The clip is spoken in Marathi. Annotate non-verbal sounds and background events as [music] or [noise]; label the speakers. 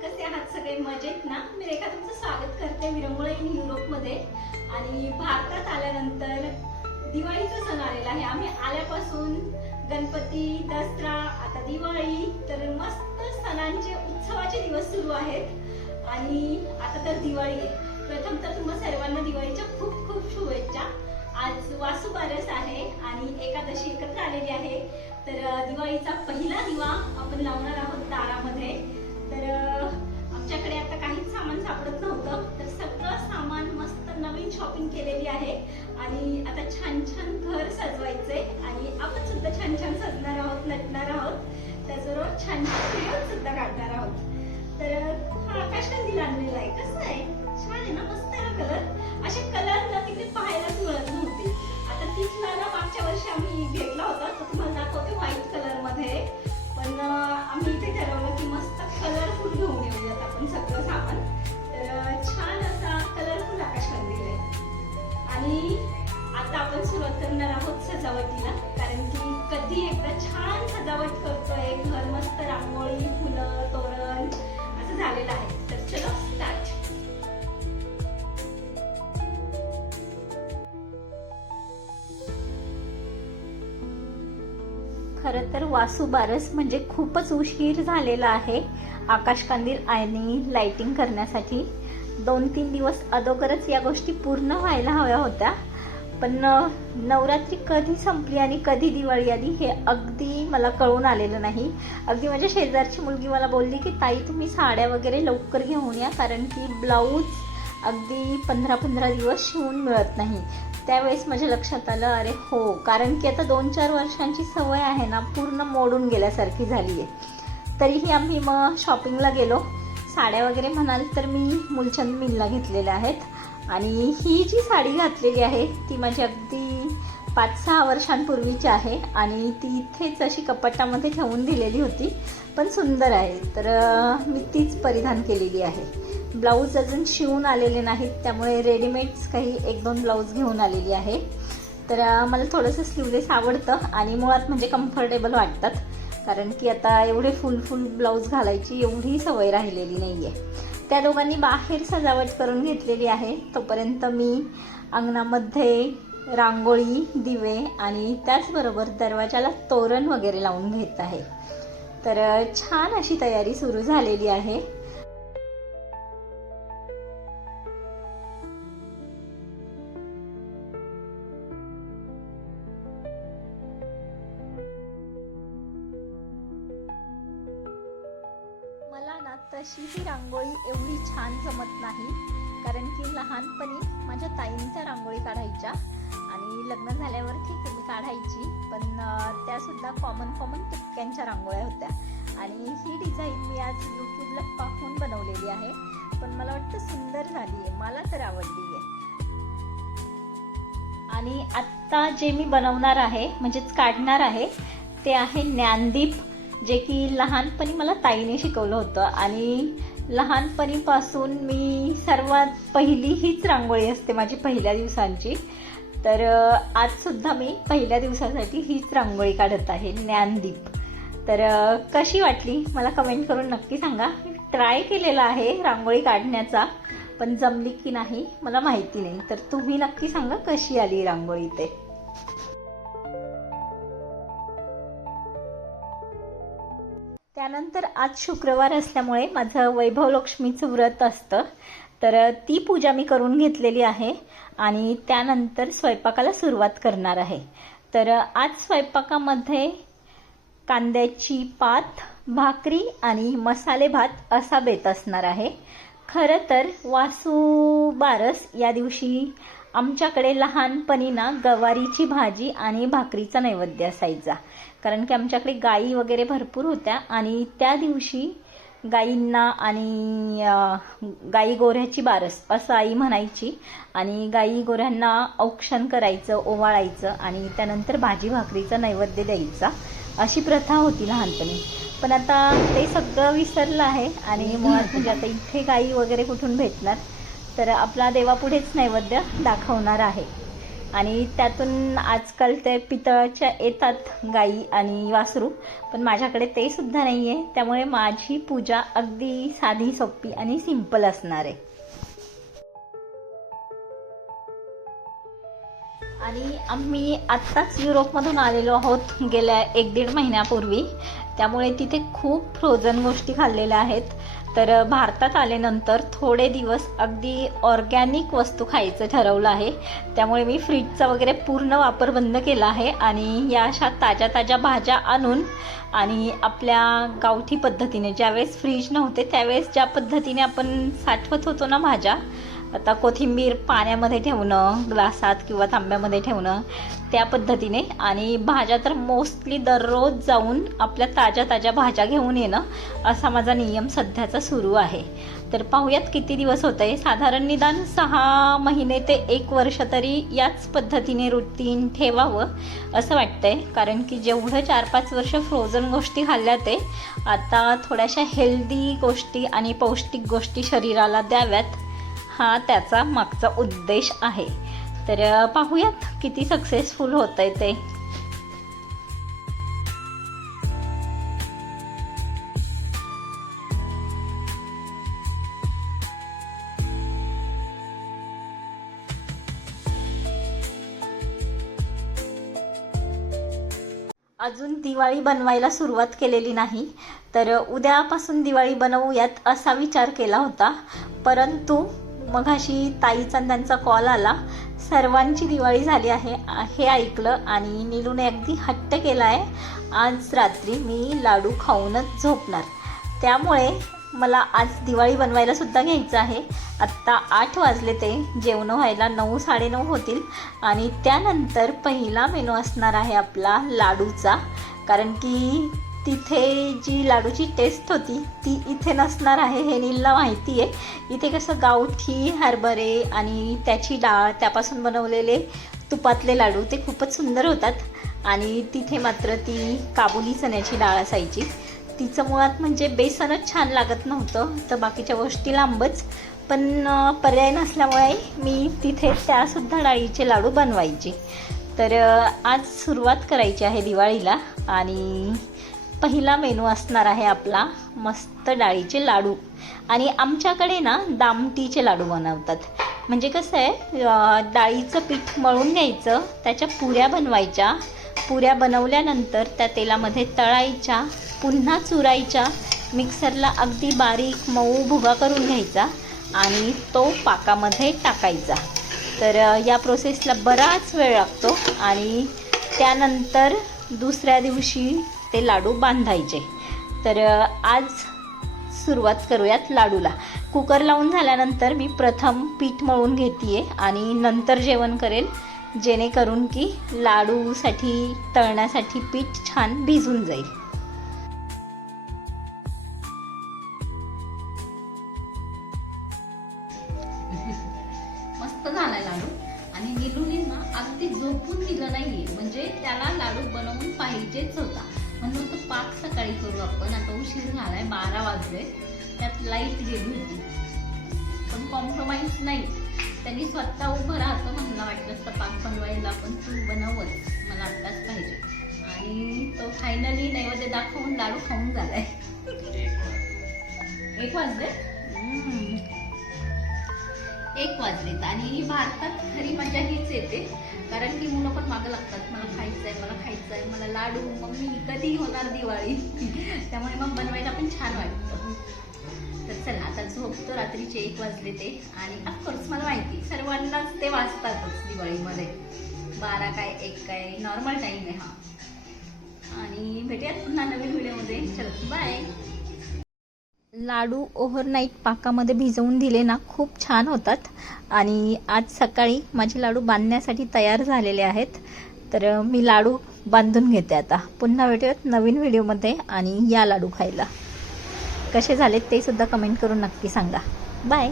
Speaker 1: कसे आहात सगळे? मजेत ना? मी रेखा तुमचं स्वागत करते विरंगुळा इन युरोपमध्ये. आणि भारतात आल्यानंतर दिवाळीचा सण आलेला आहे. आम्ही आल्यापासून गणपती दसरा आता दिवाळी तर मस्त सणांचे उत्सवाचे दिवस सुरू आहेत. आणि आता तर दिवाळी आहे. प्रथम तर तुम्हा सर्वांना दिवाळीच्या खूप खूप शुभेच्छा. आज वासुबारस आहे आणि एकादशी एकत्र आलेली आहे. तर दिवाळीचा पहिला दिवा आपण लावणार आहोत दारामध्ये. तर आमच्याकडे आता काहीच सामान सापडत नव्हतं. तर सगळं सामान मस्त नवीन शॉपिंग केलेली आहे. आणि आता छान छान घर सजवायचंय आणि आपण सुद्धा छान छान सजणार आहोत नटणार आहोत. त्याचबरोबर छान छान व्हिडिओ सुद्धा काढणार आहोत. असं आहे. तर चलो स्टार्ट खरं तर वासुबारस म्हणजे खूपच उशीर झालेला आहे आकाशकंदील आणि लाइटिंग करण्यासाठी. दोन तीन दिवस अगोदरच या गोष्टी पूर्ण व्हायला हव्या होत्या. पण नवरात्री कधी संपली आणि कधी दिवाळी आली हे अगदी मला कळून आलेलं नाही. अगदी माझ्या शेजारची मुलगी मला बोलली की ताई तुम्ही साड्या वगैरे लवकर घेऊन या कारण की ब्लाऊज अगदी पंधरा पंधरा दिवस शिवून मिळत नाही. त्यावेळेस माझ्या लक्षात आलं अरे हो कारण की आता दोन चार वर्षांची सवय आहे ना पूर्ण मोडून गेल्यासारखी झाली आहे. तरीही आम्ही मग शॉपिंगला गेलो. साड्या वगैरे म्हणाल तर मी मुलचंद मिलला घेतलेल्या आहेत. आणि ही जी साडी घातलेली आहे ती माझी अगदी पाच सहा वर्षांपूर्वीची आहे आणि ती इथेच अशी कपाटामध्ये ठेवून दिलेली होती पण सुंदर आहे. तर मी तीच परिधान केलेली आहे. ब्लाऊज अजून शिवून आलेले नाहीत त्यामुळे रेडीमेड्स काही एक दोन ब्लाऊज घेऊन आलेली आहे. तर मला थोडंसं स्लीवलेस आवडतं आणि मुळात म्हणजे कम्फर्टेबल वाटतात कारण की आता एवढे फुल फुल ब्लाऊज घालायची एवढी सवय राहिलेली नाही आहे त्या दोघांनी बाहेर सजावट करून घेतलेली आहे. तोपर्यंत मी अंगणामध्ये रांगोळी दिवे आणि त्याचबरोबर दरवाजाला तोरण वगैरे लावून घेत आहे. तर छान अशी तयारी सुरू झालेली आहे. अशी ही रांगोळी एवढी छान जमत नाही. कारण की लहानपणी माझ्या ताईंच्या रांगोळी काढायच्या आणि लग्न झाल्यावर ठीक आहे मी काढायची. पण त्यासुद्धा कॉमन कॉमन टिपक्यांच्या रांगोळ्या होत्या. आणि ही डिझाईन मी आज यूट्यूबला पाहून बनवलेली आहे. पण मला वाटतं सुंदर झाली आहे मला तर आवडली आहे आणि आत्ता जे मी बनवणार आहे म्हणजेच काढणार आहे ते आहे ज्ञानदीप जे की लहानपणी मला ताईने शिकवलं होतं आणि लहानपणीपासून मी सर्वात पहिली हीच रांगोळी असते माझी पहिल्या दिवसांची. तर आजसुद्धा मी पहिल्या दिवसासाठी हीच रांगोळी काढत आहे ज्ञानदीप. तर कशी वाटली? मला कमेंट करून नक्की सांगा. मी ट्राय केलेला आहे रांगोळी काढण्याचा पण जमली की नाही मला माहिती नाही. तर तुम्ही नक्की सांगा कशी आली रांगोळी ते. त्यानंतर आज शुक्रवार असल्यामुळे माझं वैभव लक्ष्मीचं व्रत असतं. तर ती पूजा मी करून घेतलेली आहे आणि त्यानंतर स्वयंपाकाला सुरुवात करणार आहे. तर आज स्वयंपाकामध्ये कांद्याची पात भाकरी आणि मसाले भात असा बेत असणार आहे. खरं तर वासू बारस या दिवशी आमच्याकडे लहानपणी ना गवारीची भाजी आणि भाकरीचा नैवेद्य असायचा. कारण की आमच्याकडे गायी वगैरे भरपूर होत्या आणि त्या दिवशी गायींना आणि गाई गोऱ्याची बारस असं आई म्हणायची. आणि गाई गोऱ्यांना औक्षण करायचं ओवाळायचं आणि त्यानंतर भाजी भाकरीचा नैवेद्य द्यायचा. अशी प्रथा होती लहानपणी. पण आता ते सगळं विसरलं आहे आणि मुळात म्हणजे आता इथे गाई वगैरे कुठून भेटणार? तर आपला देवापुढेच नैवेद्य दाखवणार आहे. आणि त्यातून आजकाल ते पितळाच्या येतात गाई आणि वासरू पण माझ्याकडे ते सुद्धा नाही आहे त्यामुळे माझी पूजा अगदी साधी सोपी आणि सिंपल असणार आहे. आणि आम्ही आत्ताच युरोपमधून आलेलो आहोत गेल्या एक दीड महिन्यापूर्वी. त्यामुळे तिथे खूप फ्रोझन गोष्टी खाल्लेल्या आहेत. तर भारतात आल्यानंतर थोडे दिवस अगदी ऑर्गॅनिक वस्तू खायचं ठरवलं आहे. त्यामुळे मी फ्रीजचा वगैरे पूर्ण वापर बंद केला आहे आणि या अशा ताज्या ताज्या भाज्या आणून आणि आपल्या गावठी पद्धतीने ज्यावेळेस फ्रीज नव्हते त्यावेळेस ज्या पद्धतीने आपण साठवत होतो ना भाज्या आता कोथिंबीर पाण्यामध्ये ठेवणं ग्लासात किंवा तांब्यामध्ये ठेवणं त्या पद्धतीने. आणि भाज्या तर मोस्टली दररोज जाऊन आपल्या ताज्या ताज्या भाज्या घेऊन येणं असा माझा नियम सध्याचा सुरू आहे. तर पाहूयात किती दिवस होत आहे साधारण निदान सहा महिने ते एक वर्ष तरी याच पद्धतीने रुटीन ठेवावं असं वाटतंय. कारण की जेवढं चार पाच वर्ष फ्रोझन गोष्टी खाल्ल्या ते आता थोड्याशा हेल्दी गोष्टी आणि पौष्टिक गोष्टी शरीराला द्याव्यात. हा त्याचा मागचा उद्देश आहे. तर पाहूयात किती सक्सेसफुल होत आहे ते. अजून दिवाळी बनवायला सुरुवात केलेली नाही तर उद्यापासून दिवाळी बनवूयात असा विचार केला होता. परंतु मघाशी ताईचा आणि त्यांचा कॉल आला. सर्वांची दिवाळी झाली आहे हे ऐकलं आणि नीलूने अगदी हट्ट केला आहे आज रात्री मी लाडू खाऊनच झोपणार. त्यामुळे मला आज दिवाळी बनवायला सुद्धा घ्यायचं आहे. आत्ता आठ वाजले ते जेवण व्हायला नऊ साडेनऊ होतील आणि त्यानंतर पहिला मेनू असणार आहे आपला लाडूचा. कारण की तिथे जी लाडूची टेस्ट होती ती इथे नसणार आहे हे नीलला माहिती आहे. इथे कसं गावठी हरभरे आणि त्याची डाळ त्यापासून बनवलेले तुपातले लाडू ते खूपच सुंदर होतात. आणि तिथे मात्र ती काबुली चण्याची डाळ असायची. तिचं मुळात म्हणजे बेसनच छान लागत नव्हतं तर बाकीच्या गोष्टी लांबच. पण पर्याय नसल्यामुळे मी तिथे त्यासुद्धा डाळीचे लाडू बनवायचे. तर आज सुरुवात करायची आहे दिवाळीला आणि पहिला मेनू असणार आहे आपला मस्त डाळीचे लाडू. आणि आमच्याकडे ना दामटीचे लाडू बनवतात. म्हणजे कसं आहे डाळीचं पीठ मळून घ्यायचं त्याच्या पुऱ्या बनवायच्या. पुऱ्या बनवल्यानंतर त्या तेलामध्ये तळायच्या पुन्हा चुरायच्या. मिक्सरला अगदी बारीक मऊ भुगा करून घ्यायचा आणि तो पाकामध्ये टाकायचा. तर या प्रोसेसला बराच वेळ लागतो आणि त्यानंतर दुसऱ्या दिवशी ते लाडू बांधायचे. तर आज सुरुवात करूयात लाडूला. कुकर लावून झाल्यानंतर मी प्रथम पीठ मळून घेते आणि नंतर जेवण करेल जेणेकरून की लाडूसाठी तळण्यासाठी पीठ छान भिजून जाईल.
Speaker 2: मस्त झालाय लाडू. आणि निलूने ना अगदी झोपून दिलं नाहीये. म्हणजे त्याला लाडू बनवून पाहिजेच होता. म्हणून तो पाक सकाळी करू आपण. आता उशीर झालाय बारा वाजले. त्यात लाइट गेली होती. पण कॉम्प्रोमाइज नाही. त्यांनी स्वतः उभं राहतं म्हणलं वाटलं असतं पाक बनवायला पण तू बनवच. मला आत्ताच पाहिजे. आणि तो फायनली नैवेद्य दाखवून लाडू खाऊन झालाय. एक वाजले. एक वाजलेत आणि भारतात खरी मजा हीच येते. कारण की मुलं पण मागं लागतात मला खायचं आहे मला खायचं आहे मला लाडू मग मी कधी होणार दिवाळी. [laughs] त्यामुळे मग बनवायला पण छान वाटतं. तर चला आता झोपतो रात्रीचे एक वाजले ते. आणि ऑफकोर्स मला माहिती सर्वांनाच ते वाजतातच दिवाळीमध्ये. बारा काय एक काय नॉर्मल टाईम आहे हा. आणि भेटूयात पुन्हा नवीन व्हिडिओमध्ये चल बाय
Speaker 1: लाडू ओव्हरनाईट पाकामध्ये भिजवून दिले ना खूप छान होतात. आणि आज सकाळी माझे लाडू बांधण्यासाठी तयार झालेले आहेत. तर मी लाडू बांधून घेते आता. पुन्हा भेटूयात नवीन व्हिडिओमध्ये आणि या लाडू खायला. कसे झालेत ते सुद्धा कमेंट करून नक्की सांगा. बाय!